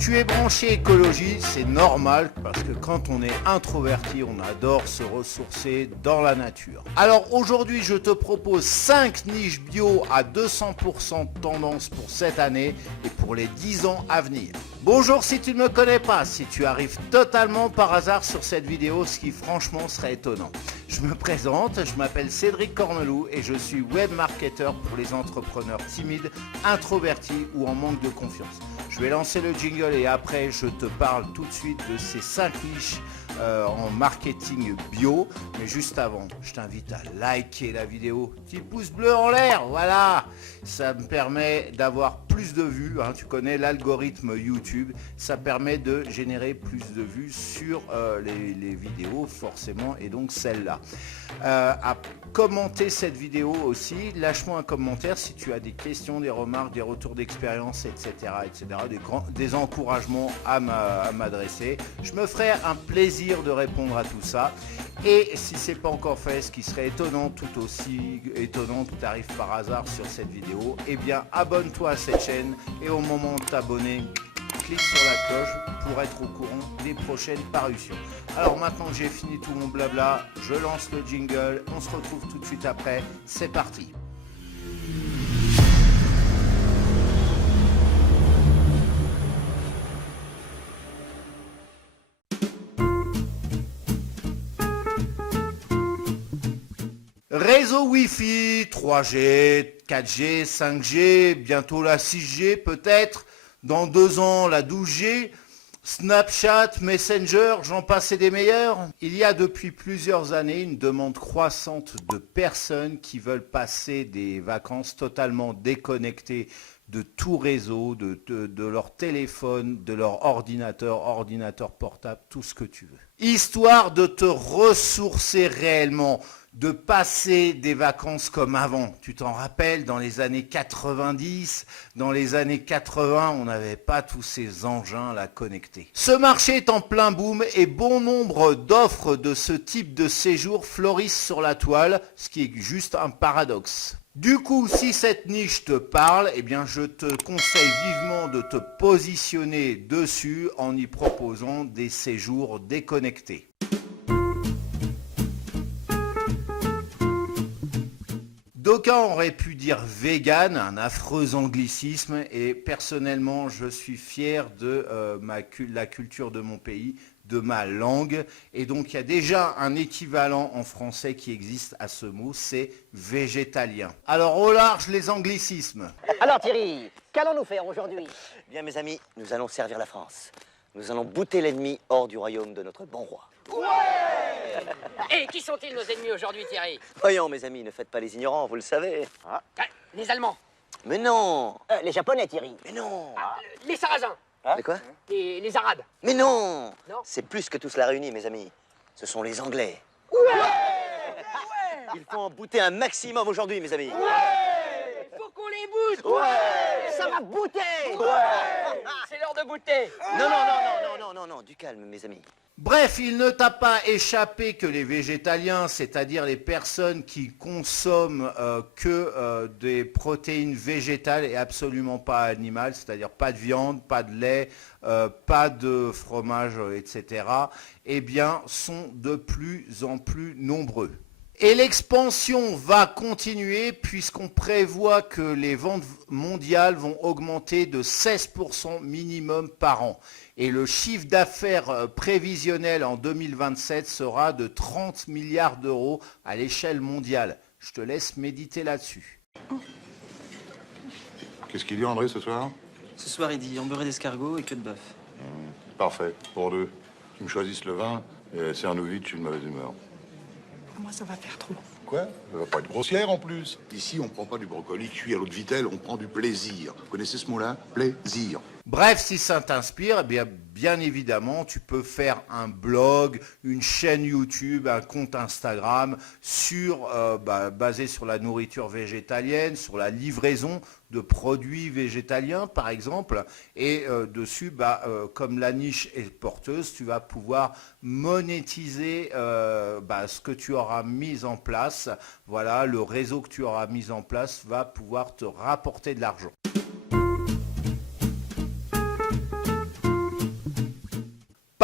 Tu es branché écologie, c'est normal parce que quand on est introverti, on adore se ressourcer dans la nature. Alors aujourd'hui, je te propose 5 niches bio à 200% tendance pour cette année et pour les 10 ans à venir. Bonjour si tu ne me connais pas, si tu arrives totalement par hasard sur cette vidéo, ce qui franchement serait étonnant. Je me présente, je m'appelle Cédric Corneloup et je suis web marketeur pour les entrepreneurs timides, introvertis ou en manque de confiance. Je vais lancer le jingle et après je te parle tout de suite de ces 5 niches en marketing bio. Mais juste avant, je t'invite à liker la vidéo, petit pouce bleu en l'air, voilà. Ça me permet d'avoir plus de vues, hein, tu connais l'algorithme YouTube, ça permet de générer plus de vues sur les vidéos forcément et donc celle-là. À commenter cette vidéo aussi, lâche-moi un commentaire si tu as des questions, des remarques, des retours d'expérience, etc., des encouragements à m'adresser. Je me ferai un plaisir de répondre à tout ça. Et si ce n'est pas encore fait, ce qui serait étonnant, tout aussi étonnant que tu arrives par hasard sur cette vidéo, eh bien abonne-toi à cette chaîne et au moment de t'abonner, clique sur la cloche pour être au courant des prochaines parutions. Alors maintenant que j'ai fini tout mon blabla, je lance le jingle, on se retrouve tout de suite après, c'est parti. Réseau Wi-Fi, 3G, 4G, 5G, bientôt la 6G peut-être, dans 2 ans la 12G, Snapchat, Messenger, j'en passe et des meilleurs. Il y a depuis plusieurs années une demande croissante de personnes qui veulent passer des vacances totalement déconnectées de tout réseau, de leur téléphone, de leur ordinateur portable, tout ce que tu veux. Histoire de te ressourcer réellement, de passer des vacances comme avant. Tu t'en rappelles, dans les années 90, dans les années 80, on n'avait pas tous ces engins là connectés. Ce marché est en plein boom et bon nombre d'offres de ce type de séjour fleurissent sur la toile, ce qui est juste un paradoxe. Du coup, si cette niche te parle, eh bien, je te conseille vivement de te positionner dessus en y proposant des séjours déconnectés. D'aucuns auraient pu dire vegan, un affreux anglicisme, et personnellement, je suis fier de la culture de mon pays, de ma langue, et donc il y a déjà un équivalent en français qui existe à ce mot, c'est végétalien. Alors au large les anglicismes. Alors Thierry, qu'allons-nous faire aujourd'hui? Bien mes amis, nous allons servir la France. Nous allons bouter l'ennemi hors du royaume de notre bon roi. Ouais! Et qui sont-ils nos ennemis aujourd'hui, Thierry? Voyons mes amis, ne faites pas les ignorants, vous le savez. Ah, les Allemands. Mais non. Les Japonais, Thierry. Mais non. Les Sarrasins. Mais quoi? Les Arabes. Mais non. Non. C'est plus que tout cela réuni mes amis. Ce sont les Anglais. Ouais! Il faut en bouter un maximum aujourd'hui mes amis. Ouais! Faut qu'on les boute. Ouais. Ça va bouter. Ouais. C'est l'heure de bouter. Non, du calme mes amis. Bref, il ne t'a pas échappé que les végétaliens, c'est-à-dire les personnes qui consomment des protéines végétales et absolument pas animales, c'est-à-dire pas de viande, pas de lait, pas de fromage, etc., eh bien, sont de plus en plus nombreux. Et l'expansion va continuer puisqu'on prévoit que les ventes mondiales vont augmenter de 16% minimum par an. Et le chiffre d'affaires prévisionnel en 2027 sera de 30 milliards d'euros à l'échelle mondiale. Je te laisse méditer là-dessus. Qu'est-ce qu'il y a, André, ce soir? Ce soir, il dit beurré d'escargot et queue de bœuf. Parfait, pour 2. Ils me choisissent le vin, et serre-nous-vite, je suis de mauvaise humeur. Moi, ça va faire trop. Quoi? Ça va pas être grossière, en plus. Ici, on prend pas du brocoli cuit à l'eau de vitelle, on prend du plaisir. Vous connaissez ce mot-là? Plaisir. Bref, si ça t'inspire, eh bien évidemment, tu peux faire un blog, une chaîne YouTube, un compte Instagram basé sur la nourriture végétalienne, sur la livraison de produits végétaliens, par exemple. Et dessus, comme la niche est porteuse, tu vas pouvoir monétiser ce que tu auras mis en place. Voilà, le réseau que tu auras mis en place va pouvoir te rapporter de l'argent.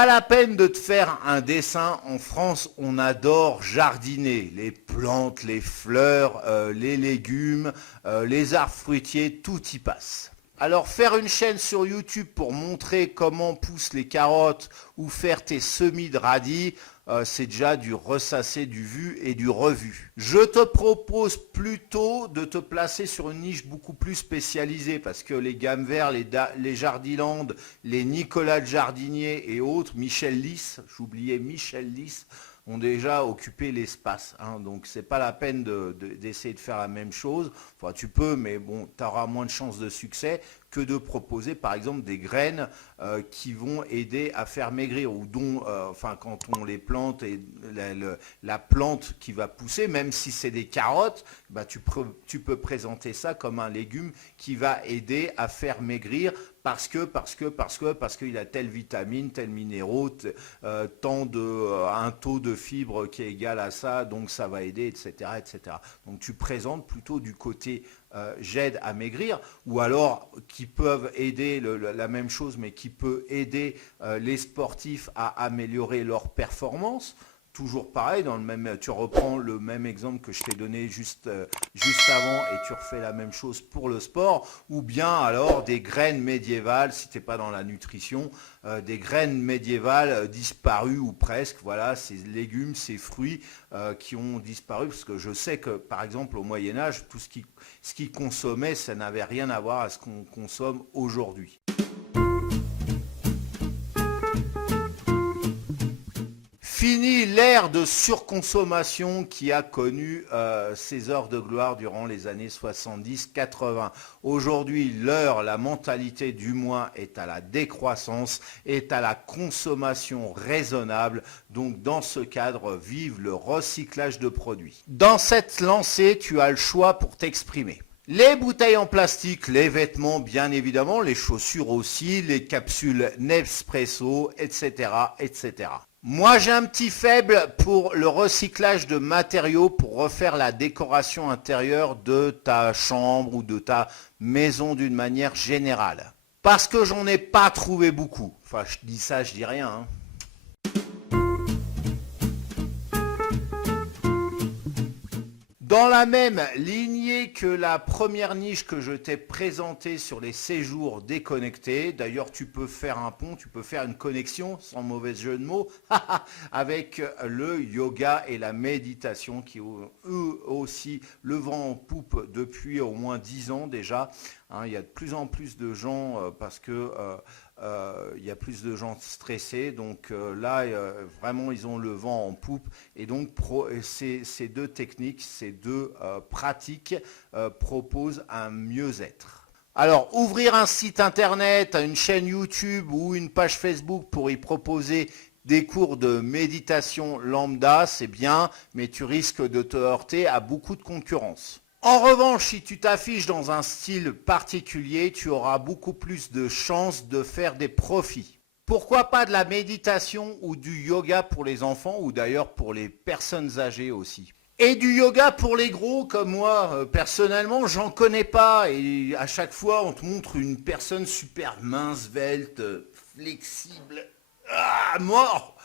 Pas la peine de te faire un dessin. En France, on adore jardiner. Les plantes, les fleurs, les légumes, les arbres fruitiers, tout y passe. Alors faire une chaîne sur YouTube pour montrer comment poussent les carottes ou faire tes semis de radis, c'est déjà du ressasser, du vu et du revu. Je te propose plutôt de te placer sur une niche beaucoup plus spécialisée parce que les gammes verts, les Jardiland, les Nicolas de Jardinier et autres, Michel Lys, j'oubliais Michel Lys, ont déjà occupé l'espace. Donc c'est pas la peine d'essayer de faire la même chose. Enfin tu peux, mais bon, tu auras moins de chances de succès que de proposer par exemple des graines qui vont aider à faire maigrir ou dont, quand on les plante et la plante qui va pousser, même si c'est des carottes, tu peux présenter ça comme un légume qui va aider à faire maigrir parce qu'il a telle vitamine, tel minéraux, un taux de fibre qui est égal à ça, donc ça va aider, etc., etc. Donc tu présentes plutôt du côté j'aide à maigrir, ou alors qui peuvent aider la même chose, mais qui peut aider les sportifs à améliorer leur performance. Toujours pareil, tu reprends le même exemple que je t'ai donné juste avant et tu refais la même chose pour le sport, ou bien alors des graines médiévales, si tu n'es pas dans la nutrition, des graines médiévales disparues ou presque, voilà, ces légumes, ces fruits qui ont disparu, parce que je sais que par exemple au Moyen-Âge, tout ce qui consommait, ça n'avait rien à voir à ce qu'on consomme aujourd'hui. Fini l'ère de surconsommation qui a connu ses heures de gloire durant les années 70-80. Aujourd'hui, la mentalité du moins est à la décroissance, est à la consommation raisonnable. Donc dans ce cadre, vive le recyclage de produits. Dans cette lancée, tu as le choix pour t'exprimer. Les bouteilles en plastique, les vêtements bien évidemment, les chaussures aussi, les capsules Nespresso, etc., etc. Moi, j'ai un petit faible pour le recyclage de matériaux pour refaire la décoration intérieure de ta chambre ou de ta maison d'une manière générale. Parce que j'en ai pas trouvé beaucoup. Enfin, je dis ça, je dis rien. Dans la même lignée que la première niche que je t'ai présentée sur les séjours déconnectés, d'ailleurs tu peux faire un pont, tu peux faire une connexion, sans mauvais jeu de mots, avec le yoga et la méditation qui eux aussi le vent en poupe depuis au moins 10 ans déjà. Il y a de plus en plus de gens parce que il y a plus de gens stressés, donc là vraiment ils ont le vent en poupe et donc ces deux techniques, ces deux pratiques proposent un mieux-être. Alors ouvrir un site internet, une chaîne YouTube ou une page Facebook pour y proposer des cours de méditation lambda, c'est bien, mais tu risques de te heurter à beaucoup de concurrence. En revanche, si tu t'affiches dans un style particulier, tu auras beaucoup plus de chances de faire des profits. Pourquoi pas de la méditation ou du yoga pour les enfants ou d'ailleurs pour les personnes âgées aussi. Et du yoga pour les gros comme moi, personnellement, j'en connais pas. Et à chaque fois, on te montre une personne super mince, svelte, flexible, mort.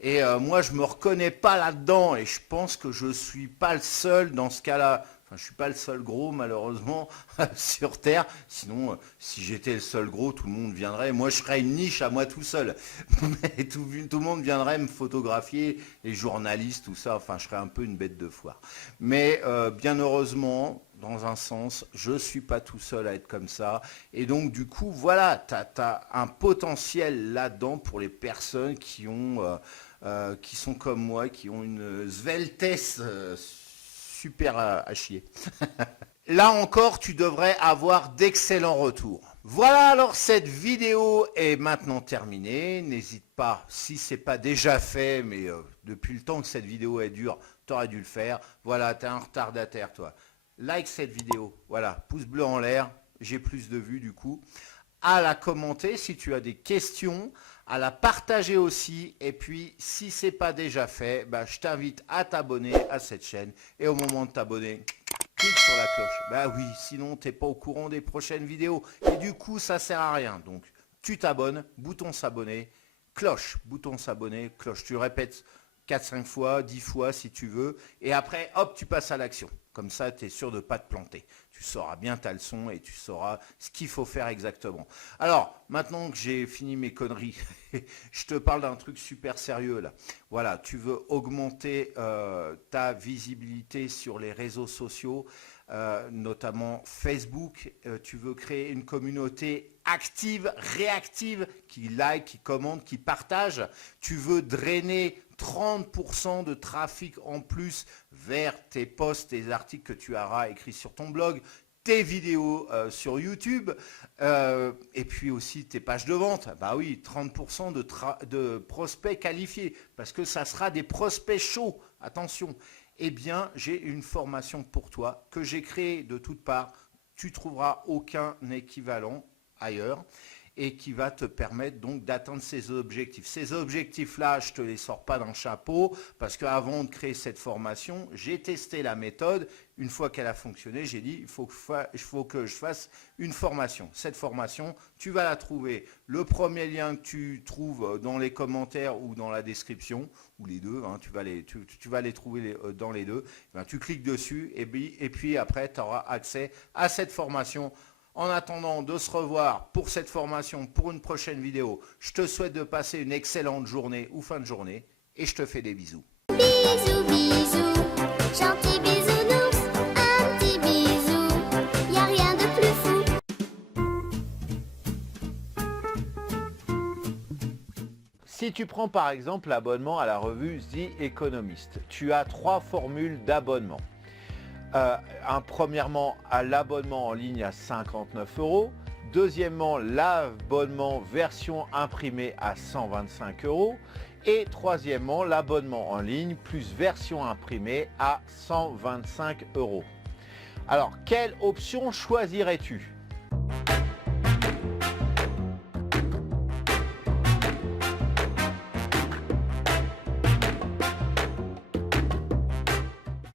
Et moi, je me reconnais pas là-dedans et je pense que je suis pas le seul dans ce cas-là. Enfin, je ne suis pas le seul gros, malheureusement, sur Terre. Sinon, si j'étais le seul gros, tout le monde viendrait. Moi, je serais une niche à moi tout seul. Mais tout le monde viendrait me photographier, les journalistes, tout ça. Enfin, je serais un peu une bête de foire. Mais bien heureusement, dans un sens, je ne suis pas tout seul à être comme ça. Et donc, du coup, voilà, tu as un potentiel là-dedans pour les personnes qui sont comme moi, qui ont une sveltesse super à chier. Là encore, tu devrais avoir d'excellents retours. Voilà, alors cette vidéo est maintenant terminée. N'hésite pas, si ce n'est pas déjà fait, mais depuis le temps que cette vidéo est dure, tu aurais dû le faire. Voilà, tu es un retardataire, toi. Like cette vidéo. Voilà, pouce bleu en l'air. J'ai plus de vues du coup. À la commenter si tu as des questions, à la partager aussi. Et puis, si ce n'est pas déjà fait, je t'invite à t'abonner à cette chaîne. Et au moment de t'abonner, clique sur la cloche. Oui, sinon, tu n'es pas au courant des prochaines vidéos. Et du coup, ça ne sert à rien. Donc, tu t'abonnes, bouton s'abonner. cloche, bouton s'abonner, cloche. Tu répètes 4-5 fois, 10 fois si tu veux. Et après, hop, tu passes à l'action. Comme ça, tu es sûr de ne pas te planter. Tu sauras bien ta leçon et tu sauras ce qu'il faut faire exactement. Alors, maintenant que j'ai fini mes conneries, je te parle d'un truc super sérieux là. Voilà, tu veux augmenter ta visibilité sur les réseaux sociaux, notamment Facebook. Tu veux créer une communauté active, réactive, qui like, qui commente, qui partage. Tu veux drainer 30% de trafic en plus vers tes posts, tes articles que tu auras écrits sur ton blog, tes vidéos sur YouTube, et puis aussi tes pages de vente. Bah oui, 30% de prospects qualifiés, parce que ça sera des prospects chauds, attention. Eh bien, j'ai une formation pour toi que j'ai créée de toutes parts. Tu trouveras aucun équivalent ailleurs et qui va te permettre donc d'atteindre ces objectifs. Ces objectifs-là, je ne te les sors pas d'un chapeau parce qu'avant de créer cette formation, j'ai testé la méthode. Une fois qu'elle a fonctionné, j'ai dit il faut que je fasse une formation. Cette formation, tu vas la trouver. Le premier lien que tu trouves dans les commentaires ou dans la description, ou les deux, hein, tu vas les trouver dans les deux. Ben, tu cliques dessus et puis après, tu auras accès à cette formation. En attendant de se revoir pour cette formation, pour une prochaine vidéo, je te souhaite de passer une excellente journée ou fin de journée et je te fais des bisous. Bisous, bisous, gentil bisounours, un petit bisou, y a rien de plus fou. Si tu prends par exemple l'abonnement à la revue The Economist, tu as 3 formules d'abonnement. Premièrement, à l'abonnement en ligne à 59 €. Deuxièmement, l'abonnement version imprimée à 125 €. Et troisièmement, l'abonnement en ligne plus version imprimée à 125 €. Alors, quelle option choisirais-tu ?